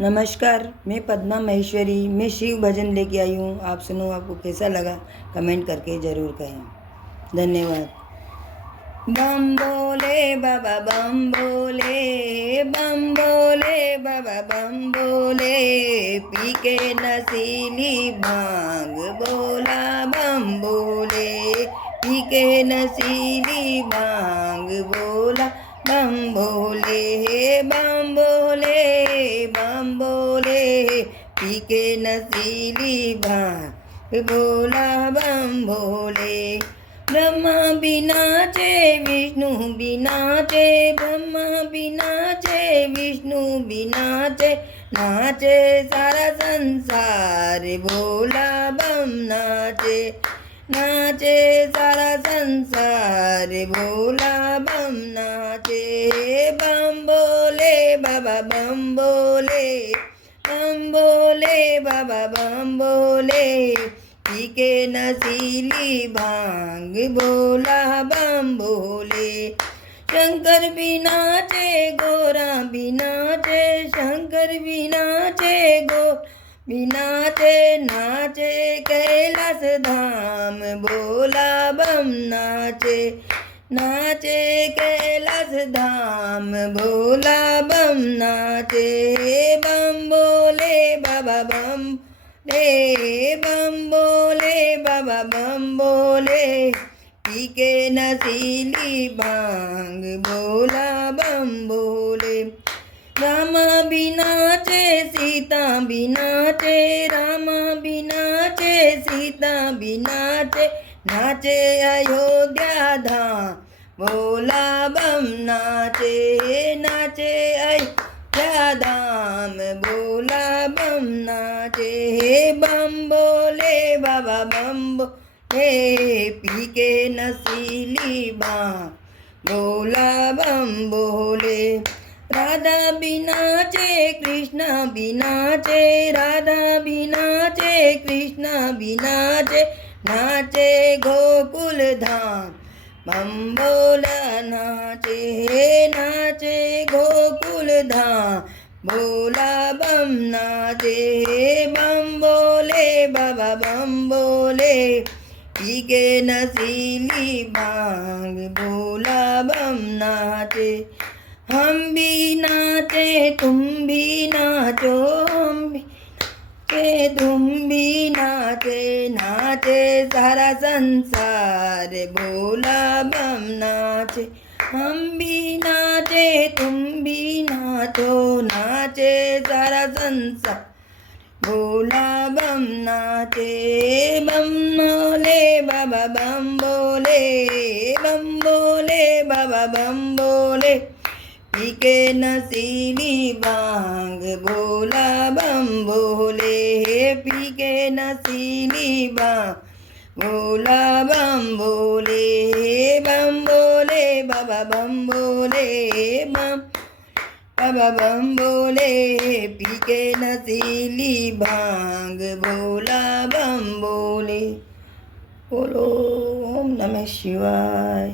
नमस्कार, मैं पद्मा महेश्वरी। मैं शिव भजन लेके आई हूँ। आप सुनो, आपको कैसा लगा कमेंट करके ज़रूर कहें। धन्यवाद। बम बोले बाबा बम बोले, बम बोले बाबा बम बोले, पी के नशीली भांग बोला बम बोले, पी के नशीली भांग बोला बम बोले, बम बोले बम बोले, पी के नशीली भांग बोला बम बोले। ब्रह्मा बिना चे विष्णु बिना चे, ब्रह्मा बिना चे विष्णु बिना चे, नाचे सारा संसार बोला बम नाचे, नाचे सारा संसार बोला बम नाचे। बम बोले बाबा बम बोले, बम बोले बाबा बम बोले, पी के नशीली भांग बोला बम बोले। शंकर बिना चे गोरा बिना चे, शंकर बिना चे गो बिना चे, नाचे कैलाश धाम बोला बम नाचे, नाचे कैलाश धाम बोला बम नाचे। बम बोले बाबा बम रे, बम बोले बाबा बम बोले, पी के नशीली भांग बोला बम बोले। राम बिना चे सीता बिना चे, राम बिना चे सीता बिना चे, नाचे अयोध्या धाम बोला बम नाचे, नाचे अयोध्या धाम बोला बम नाचे। बम बोले बाबा बम बोले, पी के नशीली भांग बोला बम बोले। राधा बिना चे कृष्ण बिना चे, राधा बिना चे कृष्ण बिना चे, नाचे गोकुल धाम बम बोला नाचे, नाचे गोकुल धाम बोला बम नाचे। बम बोले बाबा बम बोले, पी के नशीली भांग बोला बम नाचे। हम भी नाचे तुम भी नाचो, हम भी नाचे तुम भी नाचे, नाचे सारा संसार बोला बम नाचे। हम भी नाचे तुम भी नाचो, नाचे सारा संसार बोला बम नाचे। बम बोले बाबा बम बोले, बम बोले बाबा बम बोले, पी के नशीली भांग बोला बम बोले, पी के नशीली भांग बोला बम बोले। बम बोले बाबा बम बोले, बम बाबा बम बोले, पी के नशीली भांग बोला बम बोले। बोलो ओम नमः शिवाय।